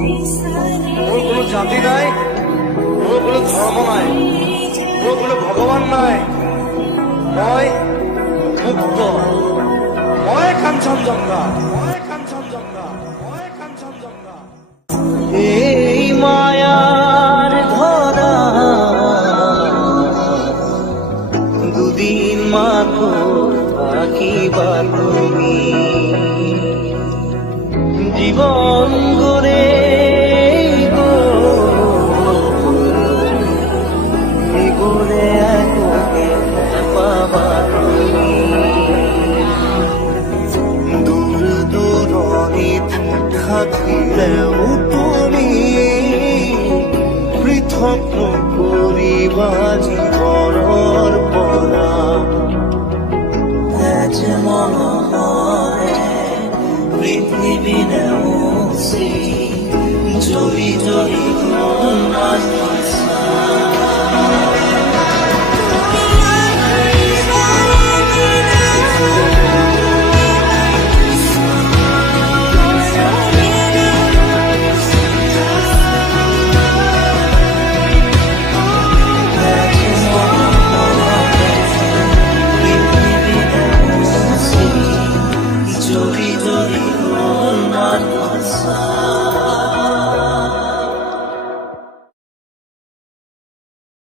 মোৰ কোনো জাতি নাই, মোৰ কোনো ধৰ্ম নাই, মোৰ কোনো ভগৱান নাই। মই মুক্ত, মই কাঞ্চনজংঘা, মই কাঞ্চনজংঘা, মই কাঞ্চনজংঘা। এই মায়ার ধরা দুদিন মাত্র থাকিবা তুমি, জীবন গড়ে গড়ে পাবা তুমি। দূর দূরণিত থাকিলেও তুমি পৃথক নকৰিবা জীৱনৰ পৰা। আজ মন হয় পৃথিৱী